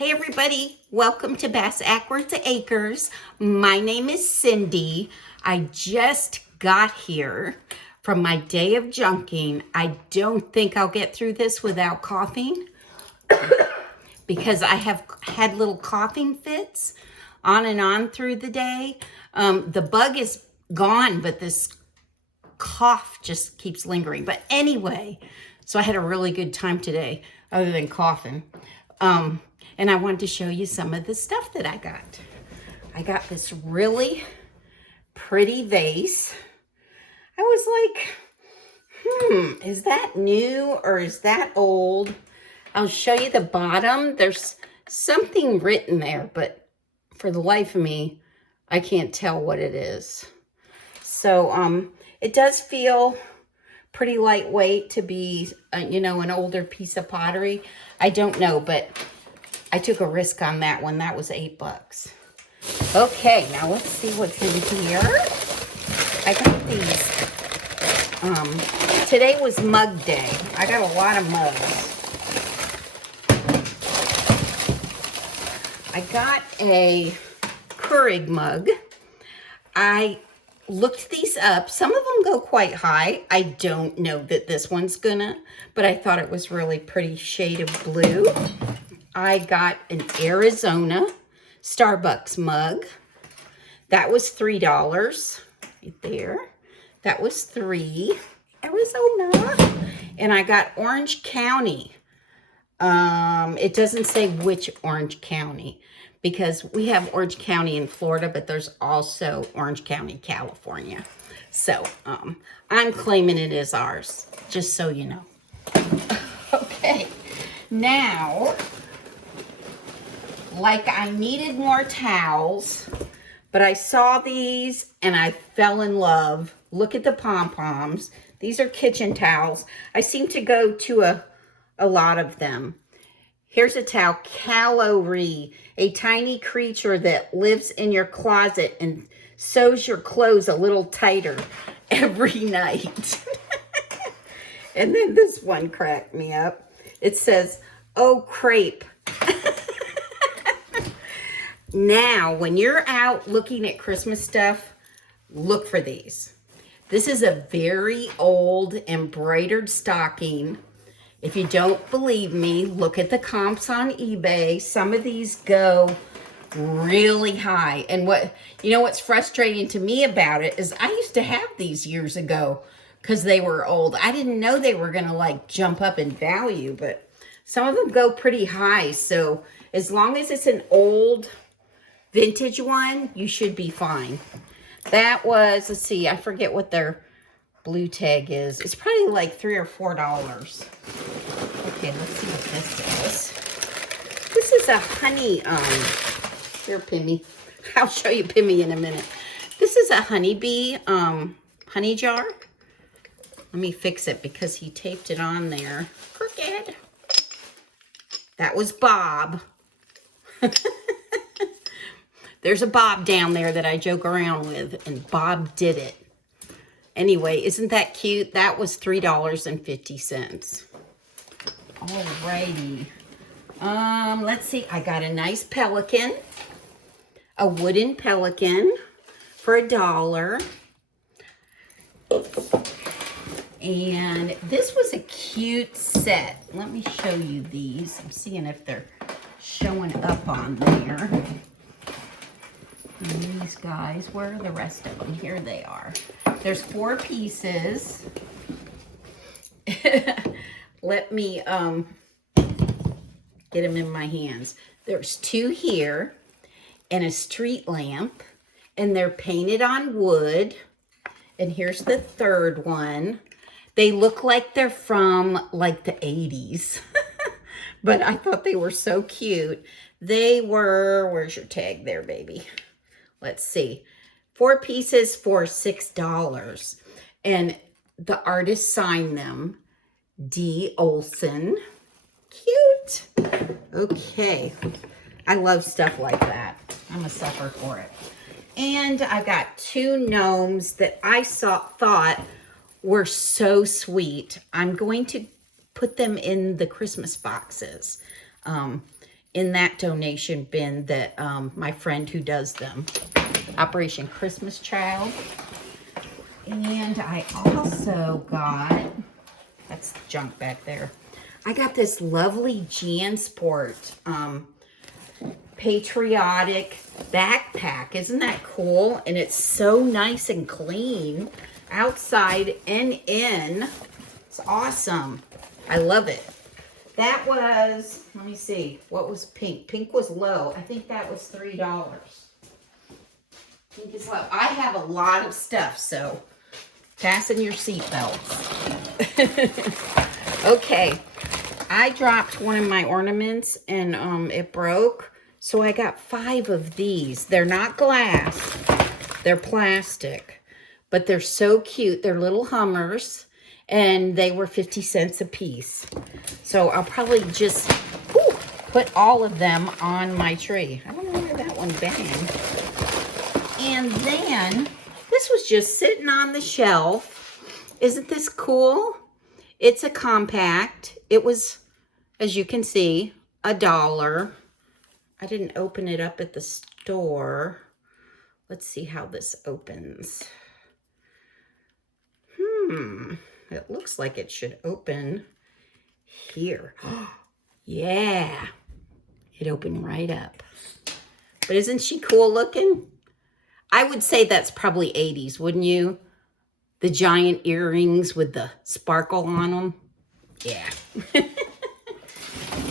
Hey everybody, welcome to Bass Backwards Acres. My name is Cindy. I just got here from my day of junking. I don't think I'll get through this without coughing because I have had little coughing fits on and on through the day. The bug is gone, but this cough just keeps lingering. But anyway, so I had a really good time today other than coughing. And I wanted to show you some of the stuff that I got. I got this really pretty vase. I was like, is that new or is that old? I'll show you the bottom. There's something written there, but for the life of me, I can't tell what it is. So it does feel pretty lightweight to be, an older piece of pottery. I don't know, but I took a risk on that one. That was $8. Okay, now let's see what's in here. I got these. Today was mug day. I got a lot of mugs. I got a Keurig mug. I looked these up. Some of them go quite high. I don't know that this one's gonna, but I thought it was really pretty shade of blue. I got an Arizona Starbucks mug. That was $3 right there. That was $3. Arizona. And I got Orange County. It doesn't say which Orange County because we have Orange County in Florida, but there's also Orange County, California. So I'm claiming it as ours, just so you know. Okay, now, like I needed more towels, but I saw these and I fell in love. Look at the pom-poms. These are kitchen towels. I seem to go to a lot of them. Here's a towel, Calorie, a tiny creature that lives in your closet and sews your clothes a little tighter every night. And then this one cracked me up. It says, "Oh, crepe." Now, when you're out looking at Christmas stuff, look for these. This is a very old embroidered stocking. If you don't believe me, look at the comps on eBay. Some of these go really high. And what's frustrating to me about it is I used to have these years ago because they were old. I didn't know they were going to jump up in value, but some of them go pretty high. So as long as it's an old vintage one, you should be fine. That was, let's see, I forget what their blue tag is. It's probably like $3 or $4. Okay, let's see what this is. This is a honey, here, Pimmy. I'll show you Pimmy in a minute. This is a honeybee, honey jar. Let me fix it because he taped it on there. Crooked. That was Bob. There's a Bob down there that I joke around with, and Bob did it. Anyway, isn't that cute? That was $3.50. Alrighty. Let's see. I got a nice pelican, a wooden pelican for $1. And this was a cute set. Let me show you these. I'm seeing if they're showing up on there. And these guys, where are the rest of them? Here they are. There's 4 pieces. Let me get them in my hands. There's 2 here and a street lamp, and they're painted on wood. And here's the 3rd one. They look like they're from the 80s, but I thought they were so cute. They were, where's your tag there, baby? Let's see, 4 pieces for $6. And the artist signed them, D. Olson. Cute. Okay. I love stuff like that. I'm a sucker for it. And I got 2 gnomes that I thought were so sweet. I'm going to put them in the Christmas boxes. in that donation bin that my friend who does them, Operation Christmas Child. And I also got, that's junk back there. I got this lovely JanSport patriotic backpack. Isn't that cool? And it's so nice and clean outside and in. It's awesome. I love it. That was, let me see, what was pink? Pink was low. I think that was $3. Pink is low. I have a lot of stuff, so fasten your seatbelts. Okay, I dropped one of my ornaments and it broke, so I got 5 of these. They're not glass, they're plastic, but they're so cute. They're little Hummers, and they were 50 cents a piece. So I'll probably just put all of them on my tree. I don't know where that one banged. And then this was just sitting on the shelf. Isn't this cool? It's a compact. It was, as you can see, $1. I didn't open it up at the store. Let's see how this opens. It looks like it should open here. Yeah, it opened right up. But isn't she cool looking? I would say that's probably 80s, wouldn't you? The giant earrings with the sparkle on them. Yeah. And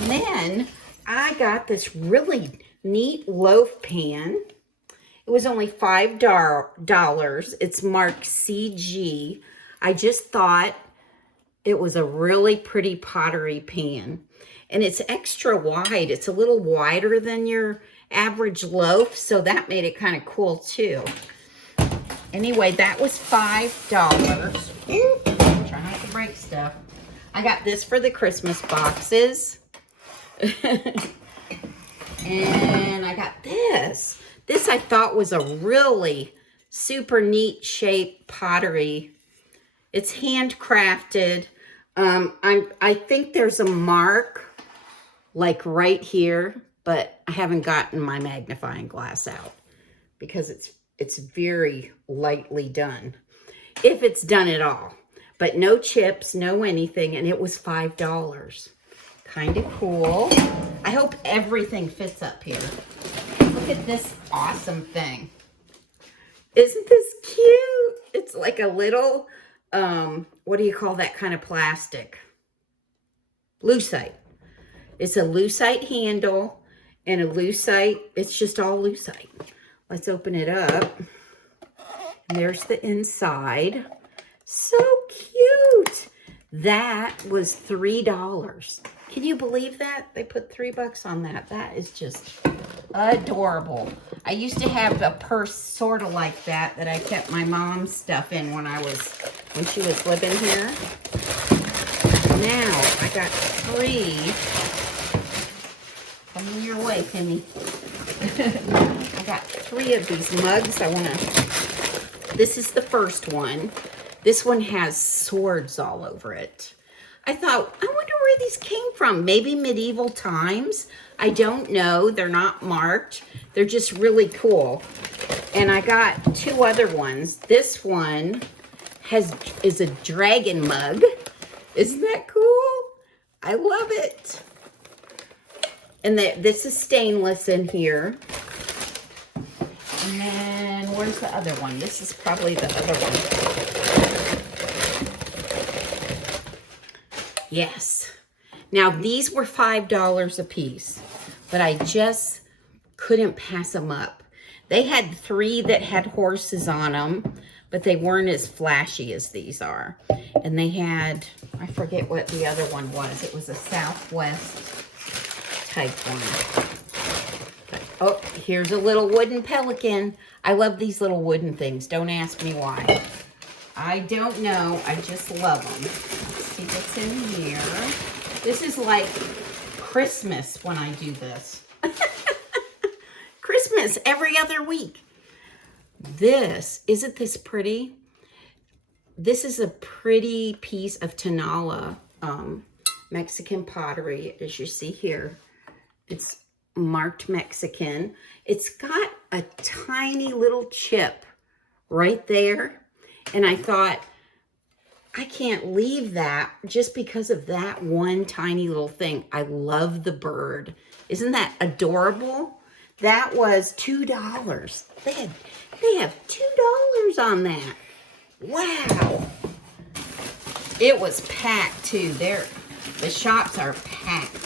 then I got this really neat loaf pan. It was only $5. It's marked CG. I just thought it was a really pretty pottery pan. And it's extra wide. It's a little wider than your average loaf, so that made it kind of cool too. Anyway, that was $5. Try not to break stuff. I got this for the Christmas boxes. And I got this. This I thought was a really super neat shape pottery. It's handcrafted. I think there's a mark like right here, but I haven't gotten my magnifying glass out because it's very lightly done, if it's done at all. But no chips, no anything, and it was $5. Kind of cool. I hope everything fits up here. Look at this awesome thing. Isn't this cute? It's like a little, what do you call that kind of plastic? Lucite. It's a lucite handle and a lucite. It's just all lucite. Let's open it up. And there's the inside. So cute. That was $3. Can you believe that? They put $3 on that. That is just adorable. I used to have a purse sort of like that I kept my mom's stuff in when she was living here. Now I got 3. Coming your way, Timmy. I got 3 of these mugs. This is the first one. This one has swords all over it. I thought, I wonder where these came from. Maybe medieval times. I don't know. They're not marked. They're just really cool. And I got 2 other ones. This one is a dragon mug. Isn't that cool? I love it. And this is stainless in here. And then where's the other one? This is probably the other one. Yes. Now these were $5 a piece, but I just couldn't pass them up. They had 3 that had horses on them, but they weren't as flashy as these are. And they had, I forget what the other one was. It was a Southwest type one. Oh, here's a little wooden pelican. I love these little wooden things. Don't ask me why. I don't know. I just love them. Let's see what's in here. This is like Christmas when I do this. Christmas every other week. Isn't this pretty? This is a pretty piece of Tonala Mexican pottery, as you see here. It's marked Mexican. It's got a tiny little chip right there. And I thought, I can't leave that just because of that one tiny little thing. I love the bird. Isn't that adorable? That was $2. They have $2 on that. Wow. It was packed too. The shops are packed.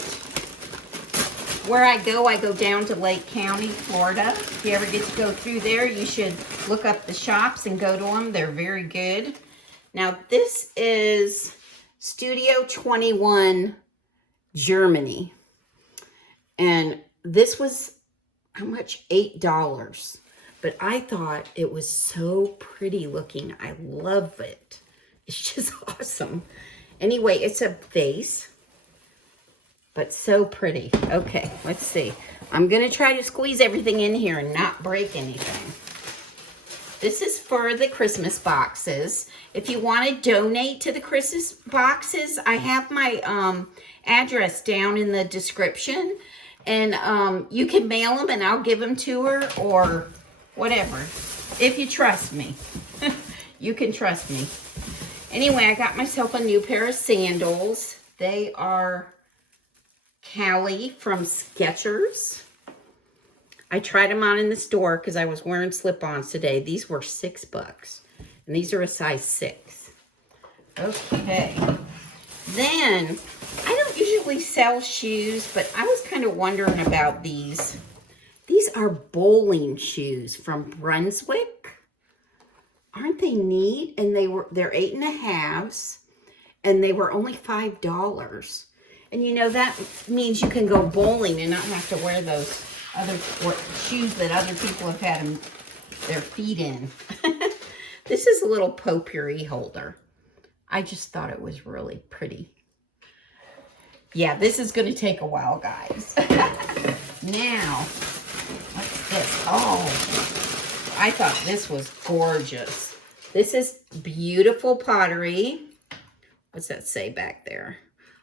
Where I go down to Lake County, Florida. If you ever get to go through there, you should look up the shops and go to them. They're very good. Now, this is Studio 21, Germany. And this was, how much? $8. But I thought it was so pretty looking. I love it. It's just awesome. Anyway, it's a vase, but so pretty. Okay, let's see. I'm going to try to squeeze everything in here and not break anything. This is for the Christmas boxes. If you want to donate to the Christmas boxes, I have my address down in the description. And you can mail them and I'll give them to her or whatever. If you trust me. You can trust me. Anyway, I got myself a new pair of sandals. They are Callie from Skechers. I tried them on in the store because I was wearing slip-ons today. These were $6. And these are a size 6. Okay. Then, I don't usually sell shoes, but I was kind of wondering about these. These are bowling shoes from Brunswick. Aren't they neat? And they're 8.5s, and they were only $5. And you know, that means you can go bowling and not have to wear those other shoes that other people have had their feet in. This is a little potpourri holder. I just thought it was really pretty. Yeah, this is going to take a while, guys. Now, what's this? Oh, I thought this was gorgeous. This is beautiful pottery. What's that say back there?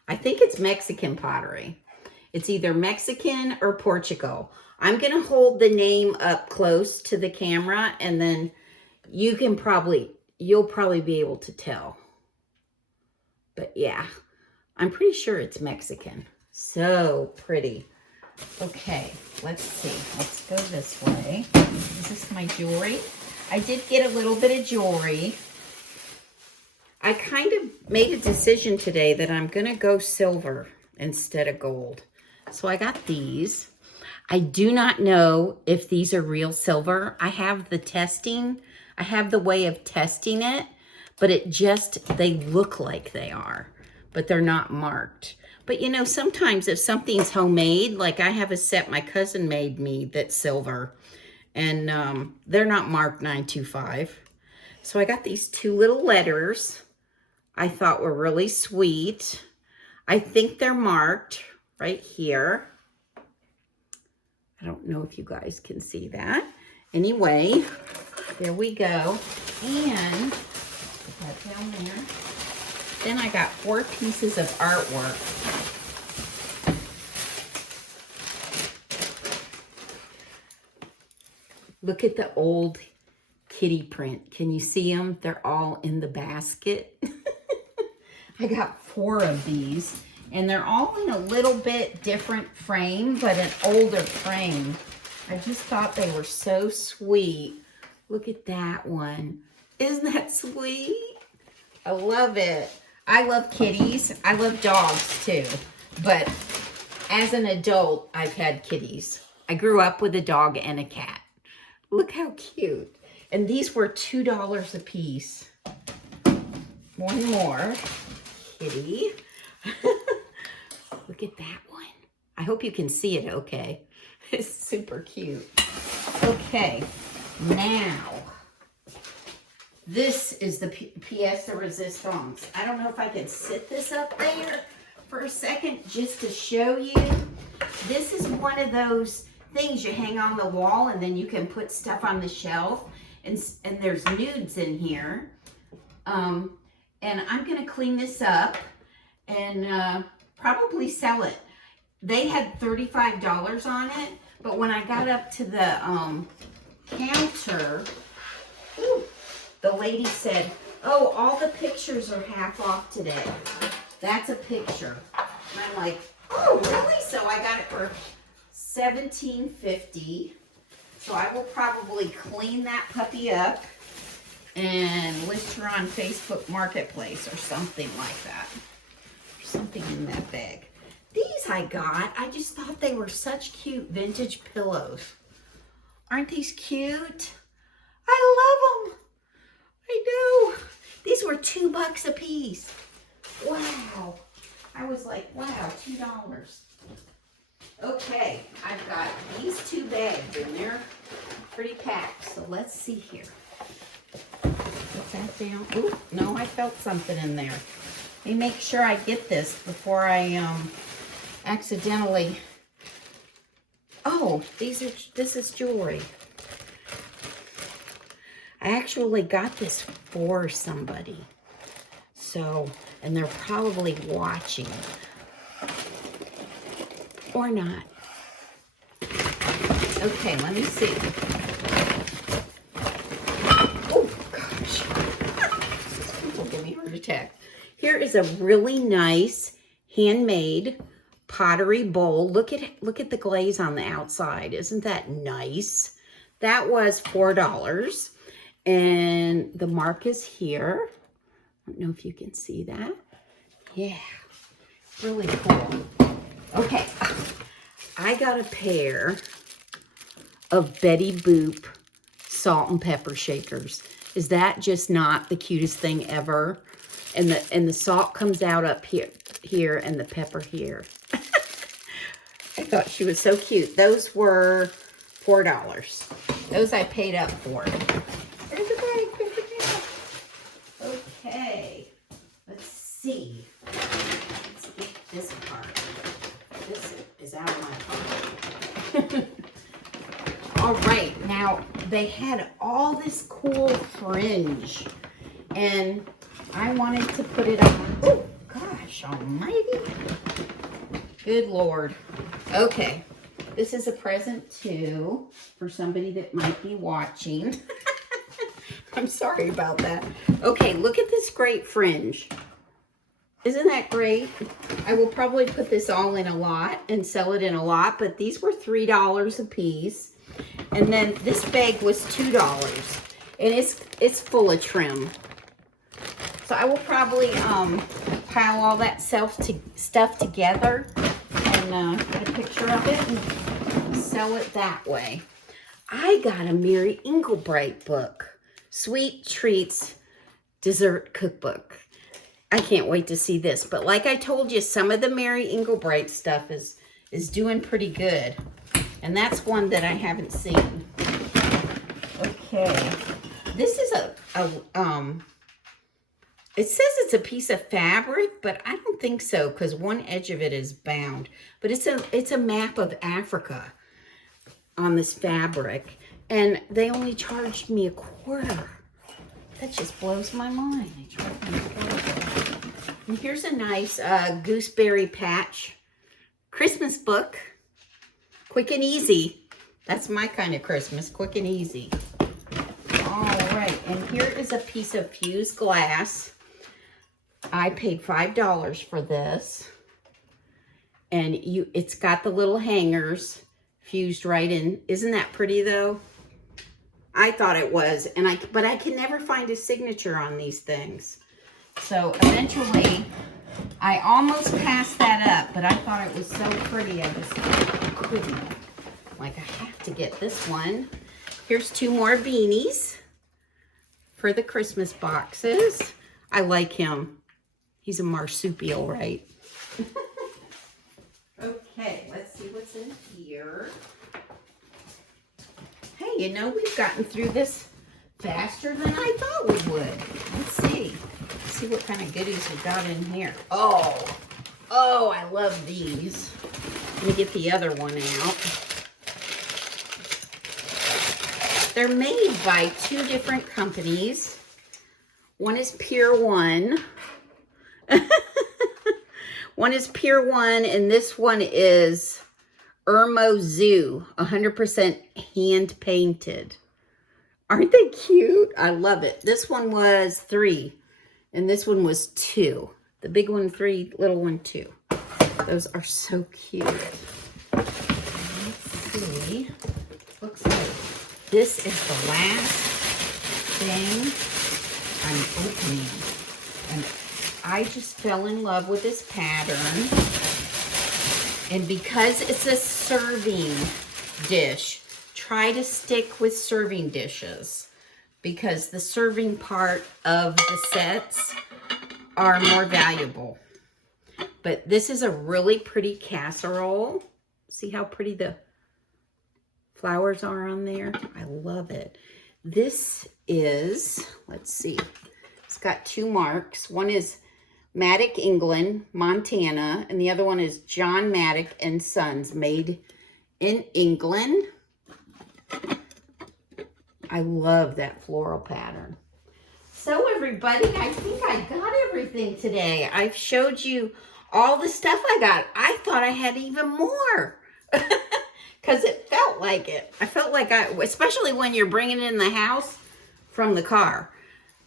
I think it's Mexican pottery. It's either Mexican or Portugal. I'm going to hold the name up close to the camera, and then you'll probably be able to tell. But yeah, I'm pretty sure it's Mexican. So pretty. Okay, let's see. Let's go this way. Is this my jewelry? I did get a little bit of jewelry. I kind of made a decision today that I'm going to go silver instead of gold. So I got these. I do not know if these are real silver. I have the way of testing it, but they look like they are, but they're not marked. But you know, sometimes if something's homemade, like I have a set my cousin made me that's silver, and they're not marked 925. So I got these two little letters I thought were really sweet. I think they're marked right here. I don't know if you guys can see that. Anyway, there we go. And put that down there. Then I got 4 pieces of artwork. Look at the old kitty print. Can you see them? They're all in the basket. I got 4 of these. And they're all in a little bit different frame, but an older frame. I just thought they were so sweet. Look at that one. Isn't that sweet? I love it. I love kitties. I love dogs too. But as an adult, I've had kitties. I grew up with a dog and a cat. Look how cute. And these were $2 a piece. One more. Kitty. Look at that one. I hope you can see it okay. It's super cute. Okay, now, this is the pièce de résistance. I don't know if I can sit this up there for a second just to show you. This is one of those things you hang on the wall and then you can put stuff on the shelf. And there's nudes in here. And I'm going to clean this up and probably sell it. they had $35 on it, but when I got up to the counter, ooh, the lady said, oh, all the pictures are half off today. That's a picture. And I'm like, oh, really? So I got it for $17.50. So I will probably clean that puppy up and list her on Facebook Marketplace or something like that. There's something in that bag. These I got. I just thought they were such cute vintage pillows. Aren't these cute? I love them. I do. These were $2 a piece. Wow. I was like, wow, $2. Okay, I've got these 2 bags and they're pretty packed. So let's see here. Put that down. Ooh, no, I felt something in there. Let me make sure I get this before I accidentally. Oh, this is jewelry. I actually got this for somebody. So, and they're probably watching. Or not. Okay, let me see. Oh, gosh. People give me a heart attack. Here is a really nice handmade pottery bowl. Look at the glaze on the outside. Isn't that nice? That was $4. And the mark is here. I don't know if you can see that. Yeah, really cool. Okay, I got a pair of Betty Boop salt and pepper shakers. Is that just not the cutest thing ever? And the salt comes out up here and the pepper here. I thought she was so cute. Those were $4. Those I paid up for. There's the bag. There's the bag. Okay, let's see. Let's get this part. This is out of my pocket. All right, now they had all this cool fringe, and I wanted to put it on. Oh, gosh almighty. Good Lord. Okay, this is a present too for somebody that might be watching. I'm sorry about that. Okay, look at this great fringe. Isn't that great? I will probably put this all in a lot and sell it in a lot, but these were $3 a piece. And then this bag was $2, and it's full of trim. So I will probably pile all that stuff together and get a picture of it and sell it that way. I got a Mary Engelbreit book, Sweet Treats Dessert Cookbook. I can't wait to see this. But like I told you, some of the Mary Engelbreit stuff is doing pretty good. And that's one that I haven't seen. Okay. This is it says it's a piece of fabric, but I don't think so because one edge of it is bound. But it's a map of Africa on this fabric. And they only charged me $0.25. That just blows my mind. They charged me $0.25. And here's a nice gooseberry patch Christmas book. Quick and easy. That's my kind of Christmas. Quick and easy. All right. And here is a piece of fused glass. I paid $5 for this. And it's got the little hangers fused right in. Isn't that pretty though? I thought it was. But I can never find a signature on these things. So eventually I almost passed that up, but I thought it was so pretty I just couldn't. Like, I have to get this one. Here's 2 more beanies for the Christmas boxes. I like him. He's a marsupial, right? Okay, let's see what's in here. Hey, you know, we've gotten through this faster than I thought we would. Let's see. Let's see what kind of goodies we got in here. Oh, I love these. Let me get the other one out. They're made by 2 different companies. One is Pier 1. One is Pier 1, and this one is Irmo Zoo, 100% hand painted. Aren't they cute? I love it. This one was 3, and this one was 2. The big one 3, little one 2. Those are so cute. Let's see. Looks like this is the last thing I'm opening. And I just fell in love with this pattern. And because it's a serving dish, try to stick with serving dishes, because the serving part of the sets are more valuable. But this is a really pretty casserole. See how pretty the flowers are on there? I love it. This is, let's see, it's got 2 marks. One is Maddock, England, Montana, and the other one is John Maddock and Sons, made in England. I love that floral pattern. So everybody, I think I got everything today. I've showed you all the stuff I got. I thought I had even more because it felt like it. I felt like especially when you're bringing it in the house from the car,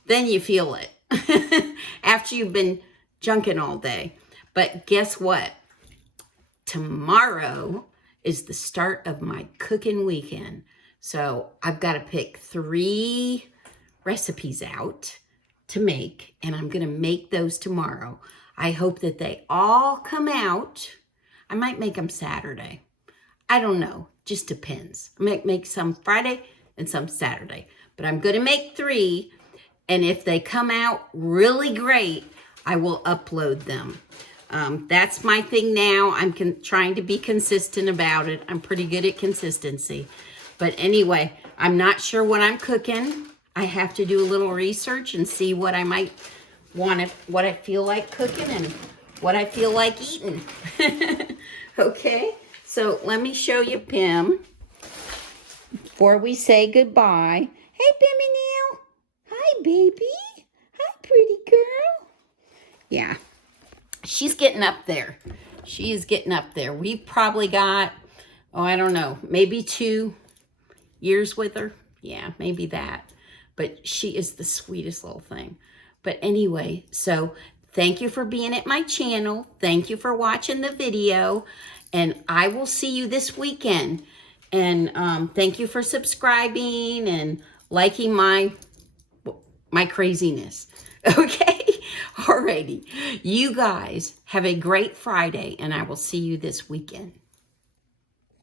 then you feel it after you've been junking all day. But guess what? Tomorrow is the start of my cooking weekend. So I've got to pick 3 recipes out to make, and I'm going to make those tomorrow. I hope that they all come out. I might make them Saturday. I don't know. Just depends. I might make some Friday and some Saturday. But I'm going to make 3, and if they come out really great, I will upload them. That's my thing now. I'm trying to be consistent about it. I'm pretty good at consistency. But anyway, I'm not sure what I'm cooking. I have to do a little research and see what I might want to, what I feel like cooking and what I feel like eating. Okay, so let me show you Pim before we say goodbye. Hey, Pimmy Neil. Hi, baby. Hi, pretty girl. Yeah, she's getting up there. She is getting up there. We've probably got, oh, I don't know, maybe 2 years with her. Yeah, maybe that. But she is the sweetest little thing. But anyway, so thank you for being at my channel. Thank you for watching the video. And I will see you this weekend. And thank you for subscribing and liking my craziness. Okay? Alrighty. You guys have a great Friday, and I will see you this weekend.